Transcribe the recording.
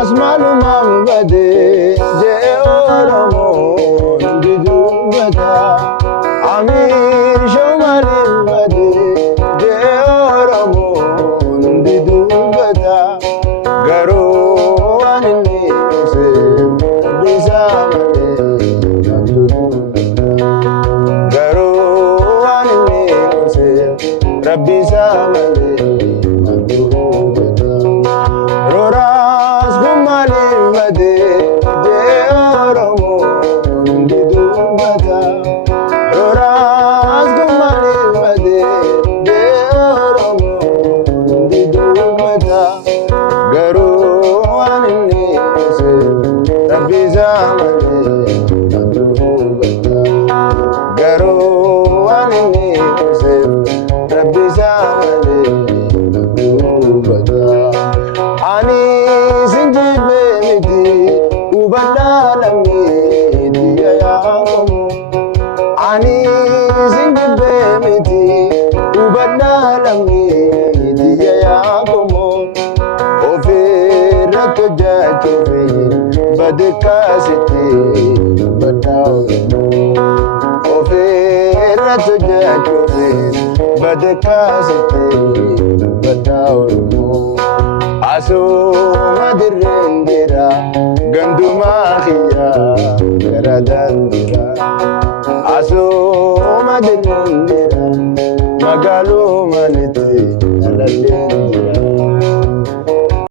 asmaalumaan badee jee Oromoon hundi dubbata. Amiir shoomaaliin badee jee Oromoon hundi dubbata. Garuu waan inni ibseef rabbi isaa malee namtu dubbata. Garuu waan inni ibseef rabbi isaa malee namtu dubbata. Roraas gumaaliin badee jee Oromoon hundi dubbata. Roraas gumaaliin badee jee Oromoon hundi dubbata. Garuu waan inni ibseef rabbi isaa malee namtu dubbata. Garuu waan inni ibseef rabbi isaa malee namtu dubbata. Ani sinjibe miti hubadhaa lammii biyya yaaqomu. Ani sinjibe miti hubadhaa lammii biyya yaaqomu. Ofirratti hojjechuufi badikaasitti dubbadhaa Oromoo. Ofirratti hojjechuufi badikaasitti dubbadhaa Oromoo. Asuma dirreen jira gandumaa kiyyaa gara dandira. Asuma dirreen jira magaaluma nitti alallee